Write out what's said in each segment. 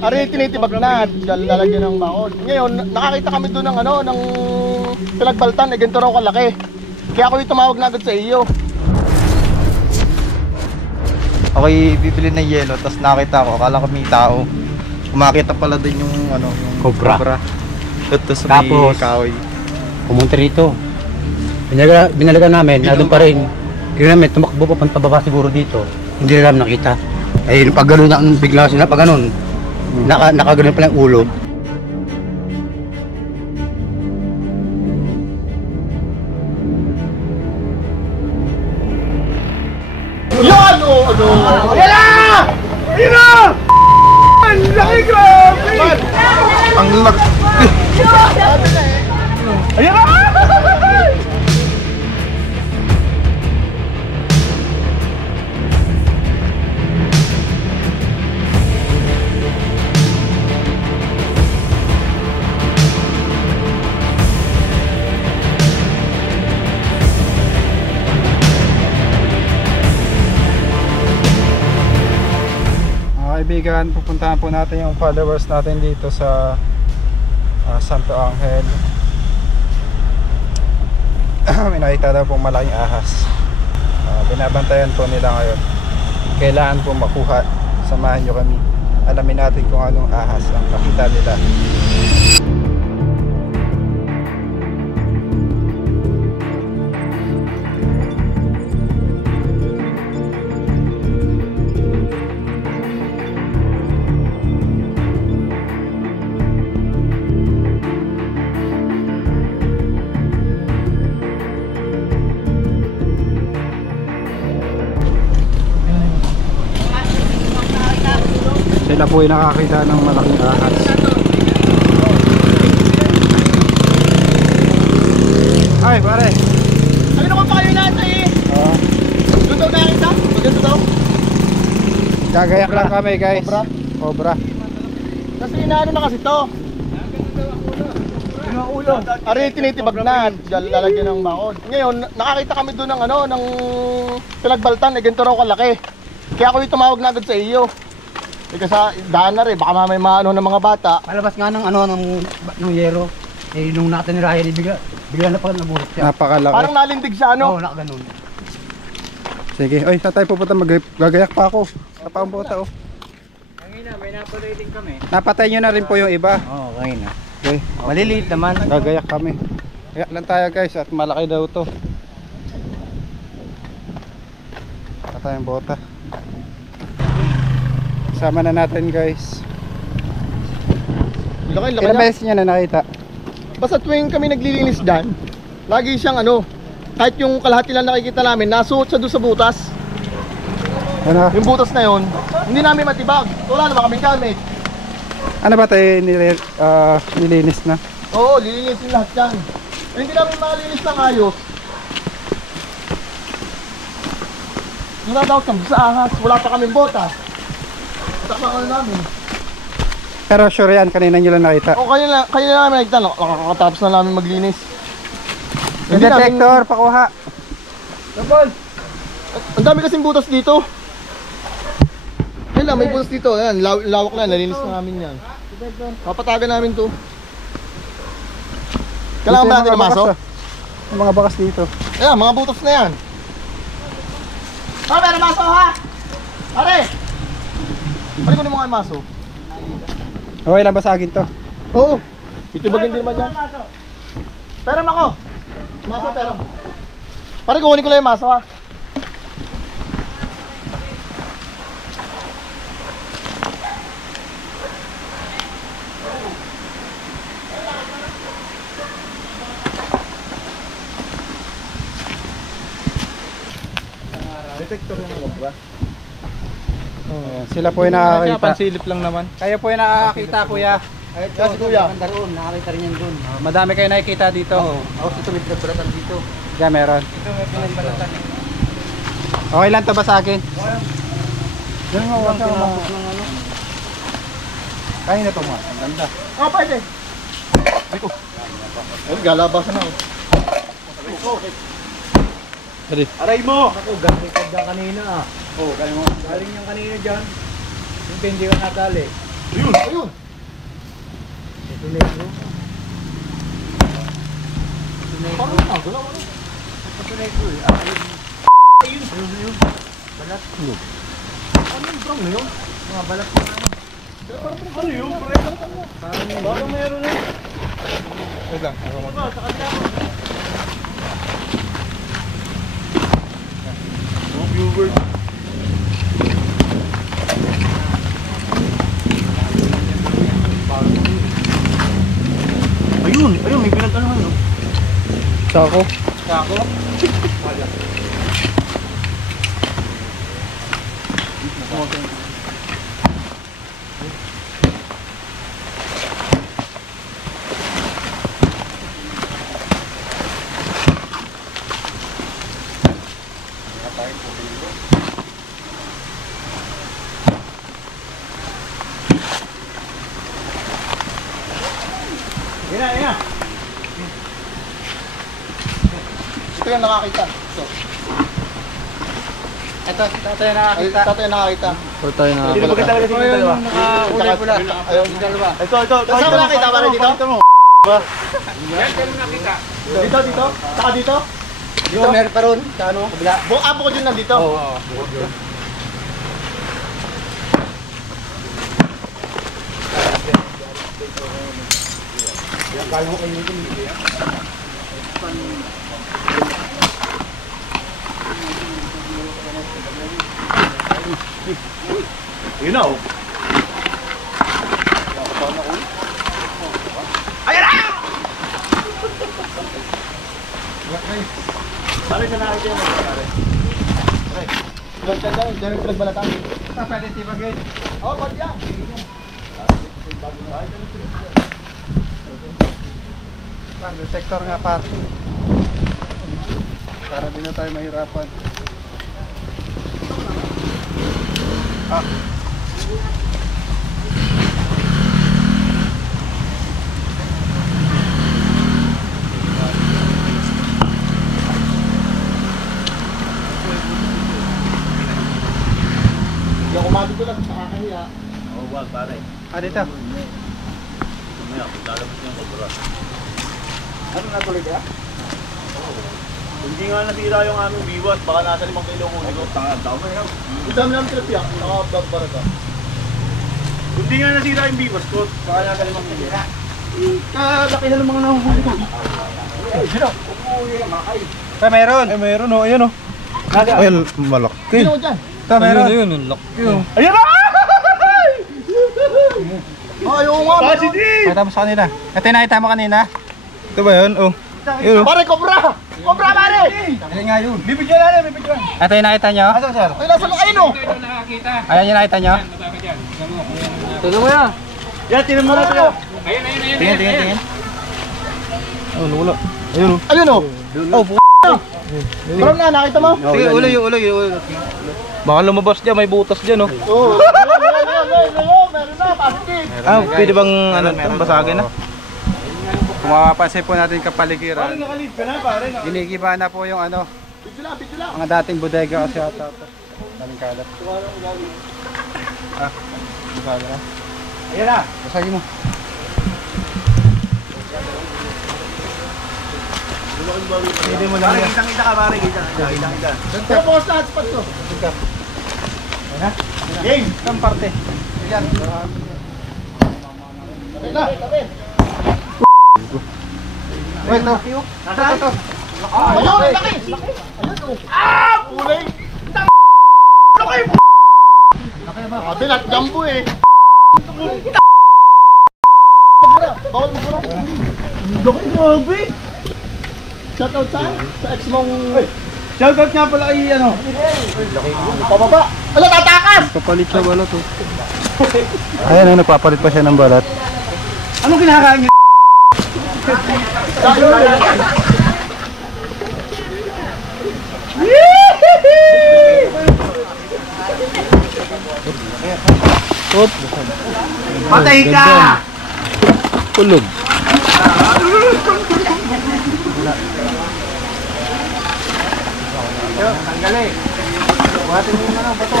Ari tinitibag na, lalagyan ng bakod. Ngayon, nakakita kami doon ng ng pinagbaltan, ganito raw kalaki. Kaya ako yung tumawag na agad sa iyo. Ako'y bibili ng yelo, tapos nakita ko, akala ko may tao. Kumakita pala din yung yung Cobra. Tapos kahoy. Pumunta rito. Binalaga namin, nandun pa rin. Kaya namin, tumakbo pa pababa siguro dito. Hindi namin nakita. Eh, pag gano'n na, bigla sila, pag gano'n, nakagano'n pala yung ulo. Yan! Ayan na! Ayan na! Ang laki, grabe! Ang laki! Ayan na! Kaibigan, pupuntahan po natin yung followers natin dito sa Santo Angel. May nakita daw pong malaking ahas. Binabantayan po nila ngayon. Kailangan po makuha. Samahan nyo kami. Alamin natin kung anong ahas ang nakita nila. Sila po ay nakakita ng malaking ahas. Ay pare, Ano naman pa kayo natin eh? Doon daw nakita? Maganda daw? gagayak lang kami guys. Cobra. Kasi inaano na kasi to. Yung ulo. Ari tinitibag na, lalagyan ng bakod. Ngayon, nakakita kami doon ng ng pinagbaltan, ganito raw kalaki. Kaya ako yung tumawag na agad sa iyo. Kasi daan na rin, baka mamay maano ng mga bata. Palabas nga ng yero. Eh, nung nakita ni Ryan, bigla na pala nabulit siya. Napakalaki. Parang nalindig sa Oo, nakaganon. Sige, oy, sa tayo pupunta, gagayak pa ako. Sa paang bota oh. Kanina, may napatay din kami. Napatay nyo na rin po yung iba. Oo, kanina. Okay. Maliliit naman. Gagayak kami. Gayak lang tayo guys at malaki daw to. Patay ang bota. Sama na natin guys. Laki Ilang niya. beses niya na nakita? Basta tuwing kami naglilinis dyan, lagi siyang kahit yung kalahati lang nakikita namin, nasuot siya doon sa butas. Ano? Yung butas na yon, hindi namin matibag. Wala naman kaming gamit. Ano ba tayo nilinis na? Oo, lilinisin lahat yan. Hindi namin malinis ng ayos. Nagdadawat kami sa ahas, wala pa kaming bota. Takpan namin. Pero sure yan, kanina nyo lang nakita. O kaya na namin nakita, nakakatapos na namin maglinis. Yung detector, pakuha. Kapal! Ang dami kasing butas dito. Yan lang, may butas dito. Yan, lawak na, nalinis na namin yan. Papatagan namin to. Kailangan ba natin ng maso? Yung mga bakas dito. Ayan, mga butas na yan. Meron maso ha! Pare! Pare ko na mga maso. Okay lang basagin to. Oo. Itibagin din naman yan. Peram ako. Maso, peram. Pare, kukunin ko lang yung maso ha. Detector yung cobra. Sila po yung nakakita. Pansilip lang naman. Kayo po yung nakakita kuya. Kasi kuya. Nakakita rin yan doon. Madami kayo nakikita dito. Oo. Ako ito may pinagbalatan dito. Diyan meron. Ito may pinagbalatan. Okay lang to basagin. Yan nga wala Pinapos ng ano. Kaya na to mo. Ang ganda. Oh, pwede. Ay, galabasan na. Dali. Aray mo! Ako, galing ka dyan kanina ah. Oo, galing mo. Galing yung kanina dyan. Yung hindi ka nadali. Ayun, ayun. Parang nagalaw ano? Balat. Ano yung brown na yun? Mga balat na ano. Ano yun? Parang meron na. Wait lang. Ako mo. Sa kanila. Oh, viewer. Ayun, ayun, may pinagkanahan, no? Sako. Kako? Ina, ina. Ito yung nakakita. Ito. Ito, tatay na Ay, tatay nakakita. Ito tayo na. Hindi ba kita talaga sa dalawa? nakakulay pula. Ayun. Dalawa. Ito. Saan mo nakita para dito? Yan, kaya nakita. Dito. Saka dito? Dito, meron pa ron. Sa ano? Kabila. Abo ko din nandito. Oo. Yun na oh. Ayan na! Pare ka nakakita mo pare. Pare. Diyan pinagbalatan. Pwede tibagay. Oh, pwede yan. Detector nga pare. Para di na tayo mahirapan. Hindi ako madugulat sa kakahiya. Oh, wag pare. Dito. Mamaya, kung lalabas yung sobra. Ano natuloy ka? Hindi nga nasira yung aming biwas, baka nasa 5 kilo ko. Tanga, tama yan. Idam lang trip yan. Naka-vlog ka. Hindi nga nasira yung biwas ko, baka nasa 5 kilo. Kalaki na ng mga nahuhuli ko. Meron. Meron oh. Ayun oh. Ayun, malaki. Sino mo dyan? Ito meron. Ayun, laki oh. Ayan na! Ay, oo nga. Positive! Pakita mo sa kanila. Ito yung nakita mo kanina. Ito ba yun? Oh. Yun oh. Pare, cobra! Cobra, pare! Ayun nga yun. Bibigyan natin, bibigyan. Ito yung nakita nyo? Asan, sir? Ay, nasa mga ayun, oh! Ayan yung nakita nyo? Tulo mo yan. Yan, tinan mo na tayo. Tingin. Oh, wala. Ayun oh. Ayun, oh! Oh, p***. Parang na, nakita mo? Sige, ulo. Baka lumabas dyan, may butas dyan oh. Oo. Meron na, positive. Pwede bang basagin na? Kung mapapansin po natin kapaligiran, Nakalid ka na, pare. ginigiba na po yung Video lang. mga dating bodega kasi ata ito. Daming kalat. Basagin na. Ayan na. Basagin mo. Hindi mo Pare, kitang-kita ka pare, kita. Pero bukas na hotspot ko. Game! Ang parte. Yan. Tabi na, tabi. Wait, ito. Ito. Ayun, laki! Ayun, oh. Ah! Pulay! Laki! Sabi lahat jumbo eh. Bawal mo pura. Laki, grabe! Shoutout saan? Sa ex mong... Shoutout nga pala kay Pababa! Ala, tatakas! Papalit siya balat oh. Ayan, nagpapalit pa siya ng balat. Anong kinakain niyo? Patay ka! Tulog. Tanggalin. Batin mo na lang, bato.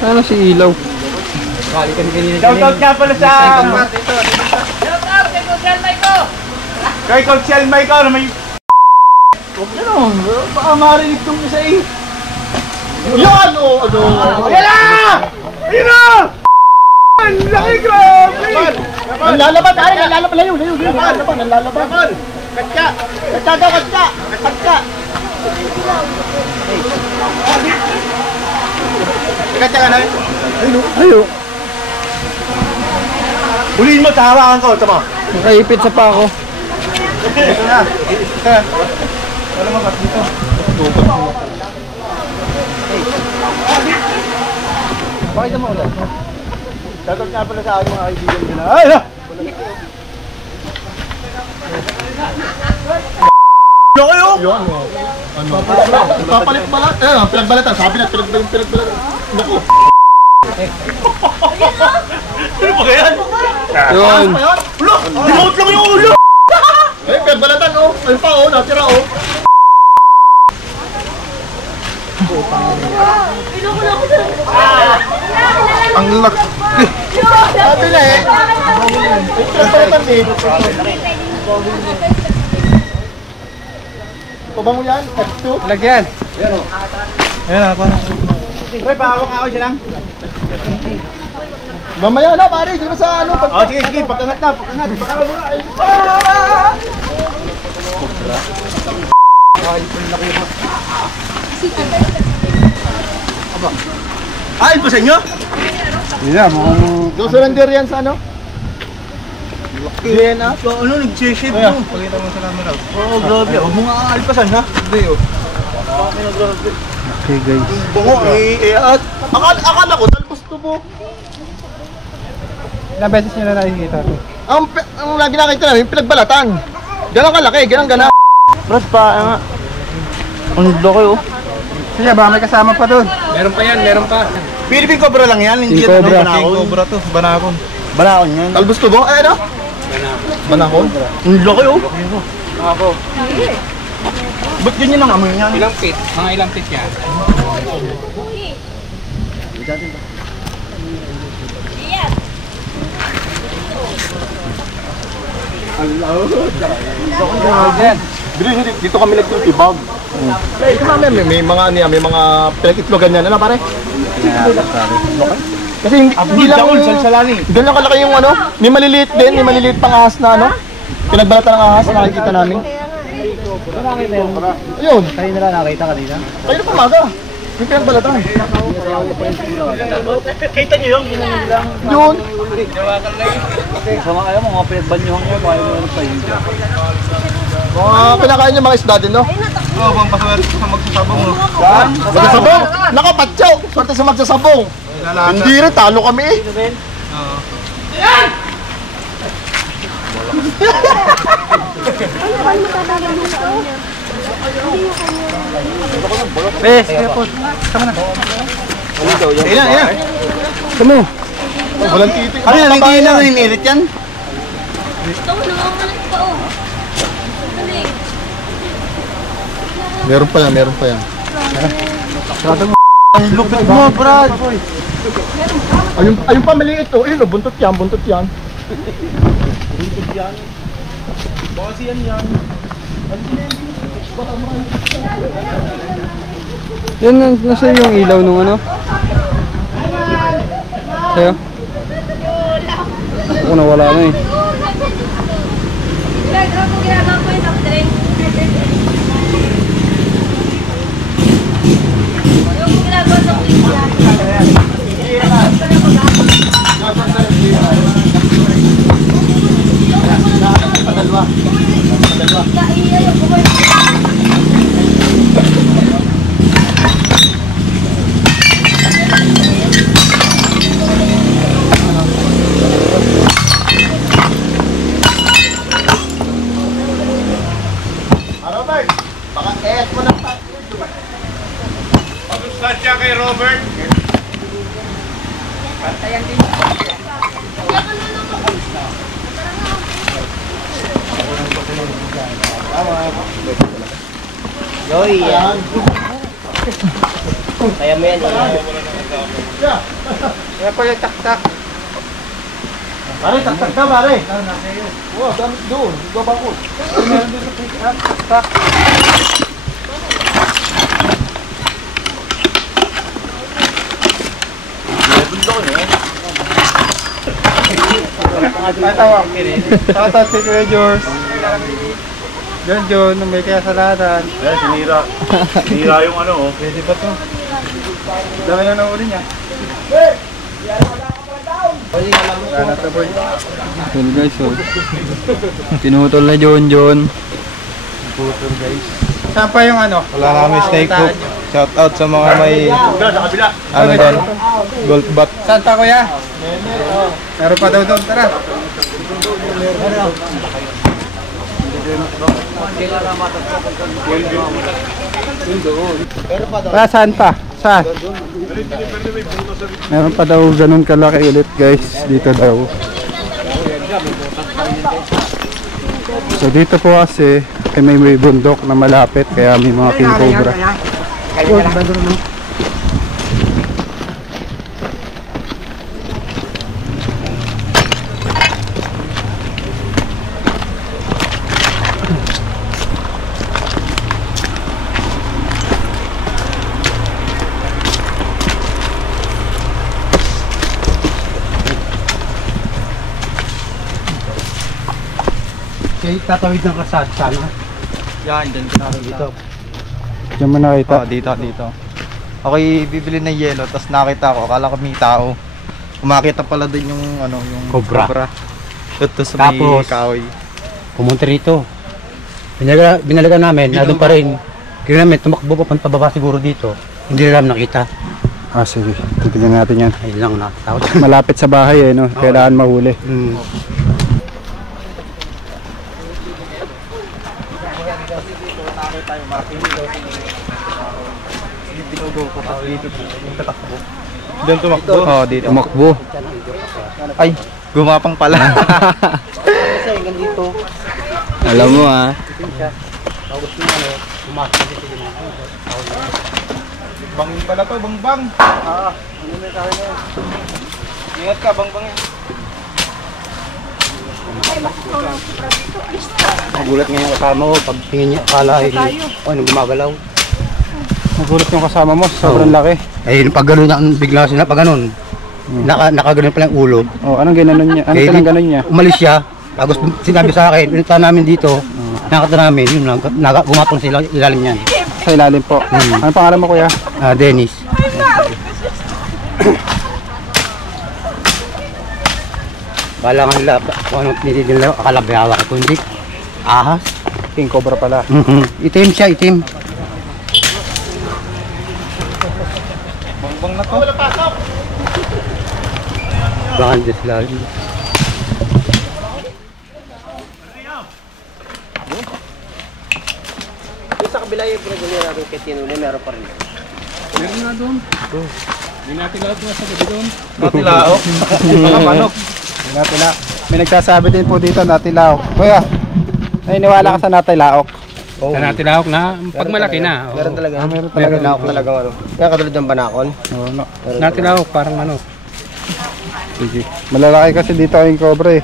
Ano si Ilaw? Shoutout nga pala sa... Kay Coach Shell Mike na may... Huwag na nun. Baka marinig itong isa eh. Yan! O, ano? Ayan na! Ayan na! Ang laki, grabe! Nanlalaban! Ay, nanlalaban! Layo! Nanlalaban! Nanlalaban! Katka! Katka daw! Katka! Katka! Katka ka na eh. Ayo, Huliin mo, tahawakan ko. Tama. nakaipit sa pa ako. Ito na. Ito na. Wala mo ba't dito? Pakita mo ulit. Shoutout nga pala sa aking mga kaibigan ko na. Ay! Na! Kayo! Yun, ano? Papalit balat. Pinagbalatan. Sabi na, pinagbalatan. Naku. Ano ba yan? Yun. Ano yan? Ulo! Remote lang yung ulo! Ay, pinagbalatan oh. Ayun pa oh, natira oh. Ang laki. Sabi na eh. Pinagbalatan eh. Pabango yan? F2? Lagyan. Ayan ako. Pre, pahawak ako siya lang. Mamaya na pare, dito sa ano. Oh, sige, pagkangat na, pagkangat. Pagkala mo na eh. Ay, pa sa inyo? Hindi na, mukhang... Yung surrender yan sa ano? DNA? So, ano, nag-shave Kaya. mo? Pakita mo sa camera. Oo, grabe. Huwag mo nga aalpasan, ha? Hindi, oh. Okay guys. Bungo eh. At akala ko, talbos tubo. Ilang beses nyo na nakikita ito? Ang lagi nakita namin, pinagbalatan. Ganon kalaki, ganon gana. Brad, pa, nga. Ang laki, oh. Sige, baka may kasama pa doon. Meron pa yan, meron pa. Philippine Cobra lang yan, hindi King yan Cobra. banakon. King Cobra to, banakon. Banakon yan. Talbos tubo? Ay ano? Banakon? Ang laki, oh. Ako. Ba't ganyan ang amoy niyan? Ilang feet? Mga ilang feet yan? Dito kami nagtutibag. Dito kami, may mga ano yan, may mga pinag-itlogan yan. Ano pare? Kasi hindi lang, Jaul, salsalani. hindi lang kalaki yung ano, may maliliit din, may maliliit pang ahas na ano. Pinagbalatan ng ahas, nakikita namin. Ayun, Kayo nila nakita kanina? kayo na pamaga. Yung pinagbalatan. Kita niyo yung Yun. Sama kayo mga pinagbanyohan nyo, kaya mo pa yun. Mga pinakain yung mga isda din, no? Oo, bang paswerte sa magsasabong, no? Magsasabong! Nakapatsaw! Swerte sa magsasabong! Lalata. Hindi rin, talo kami eh! Oo. Sige po. Ayan, ayan. Tamo. Oh, walang titik. Ano yan, hindi lang ninirit yan? Meron pa yan, meron pa yan. Ang lupit mo, Brad. Ayun pa maliit oh, ayun oh, buntot yan, buntot yan. Yan, nasa yung ilaw nung ano? Sa'yo? Ako nawala na eh. Robert, baka et mo na pa. Pag-ustansya kay Robert. Yoy, Ayan. kaya mo yan. Kaya pa yung taktak. Pare, taktak ka pare. Oo, gamit doon. Ikaw ba ko? Meron doon sa pick up, taktak. Tawa si Kuya George. John, may kaya saladan. Eh, sinira. Sinira yung ano, oh. Pwede ba to? Dami na nauli niya. Sana to boy. Yun guys, oh. Pinutol na John. Putol guys. Saan pa yung ano? Wala kami snake hook. Shout out sa mga may Kabila, sa kabila. ano doon, gold bat. Saan pa kuya? Meron pa daw doon, tara. Saan pa? Saan? Meron pa daw ganun kalaki ulit guys, dito daw. So dito po kasi may bundok na malapit kaya may mga king cobra. Kaya tatawid ng kasad sana. Yan, dyan kita Dito. Diyan mo nakita. dito. Ako'y bibili ng yelo, tapos nakita ko, akala ko may tao. Umakita pala din yung ano, yung Cobra. Ito sa may Tapos, kahoy. Pumunta rito. Binalagan namin, nandun pa rin. Kaya namin, tumakbo pa pababa siguro dito. Hindi na namin nakita. Ah sige, titignan natin yan. Ayun lang nakatakot. Malapit sa bahay no? Kailangan mahuli. Doon tumakbo? Oo, dito. Tumakbo. Ay, gumapang pala. Kasi hanggang dito. Alam mo ah. Tapos yung ano, pumasok na dito. Bangin pala to, bangbang. Ingat ka, bangbang yan. Nagulat nga yung kasama ko. Pag tingin niya, akala ay, ano, gumagalaw. Nagulat yung kasama mo, sobrang laki. Eh, pag gano'n niya, bigla sila, pag gano'n, nakagano'n pala yung ulo. Oh, anong ginanon niya? Ano Eh, pinang ganon niya? Umalis siya. Tapos sinabi sa akin, pinunta namin dito. Nakita namin, yun lang, gumapon sila ilalim niyan. Sa ilalim po. Ano pangalan mo kuya? Dennis. Bala nga nila, kung anong tinitid nila, akala bayawak ito, hindi. Ahas. King Cobra pala. Itim siya, itim. Bangbang na to. Baka hindi sila. Yung sa kabila yung pinagulira natin kay Tinuli, meron pa rin. Natilaok. Mga manok. Natilaok. May nagsasabi din po dito, natilaok. Kuya, naniniwala ka sa natilaok? Sa natilaok na, pag malaki na. Meron talaga. Meron talaga. Meron talaga ano. Kaya katulad ng banakon. Oo, no. Natilaok, parang ano. Sige. Malalaki kasi dito yung cobra eh.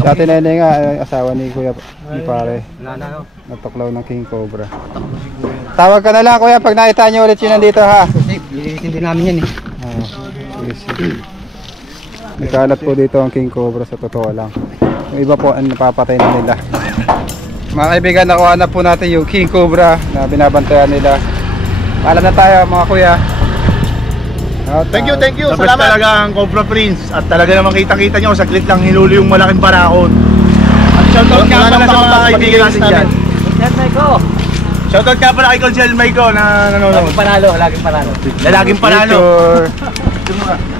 Si Ate Nene nga, asawa ni Kuya, ni pare. Natuklaw ng King Cobra. Tawag ka na lang kuya pag nakita niyo ulit yun nandito ha. Hindi namin yan eh. Sige, sige. Nagkalat po dito ang King Cobra sa totoo lang. Yung iba po ang napapatay na nila. Mga kaibigan, nakuha na po natin yung King Cobra na binabantayan nila. Paalam na tayo mga kuya. Thank you, thank you. Tapos Salamat. talaga ang Cobra Prince. At talaga namang kita-kita nyo, saglit lang hinuli yung malaking barakon. At shoutout nga pala sa mga kaibigan natin dyan. Shoutout nga pala kay Consel Maiko na nanonood. Panalo, laging panalo. Lalaging panalo. Picture.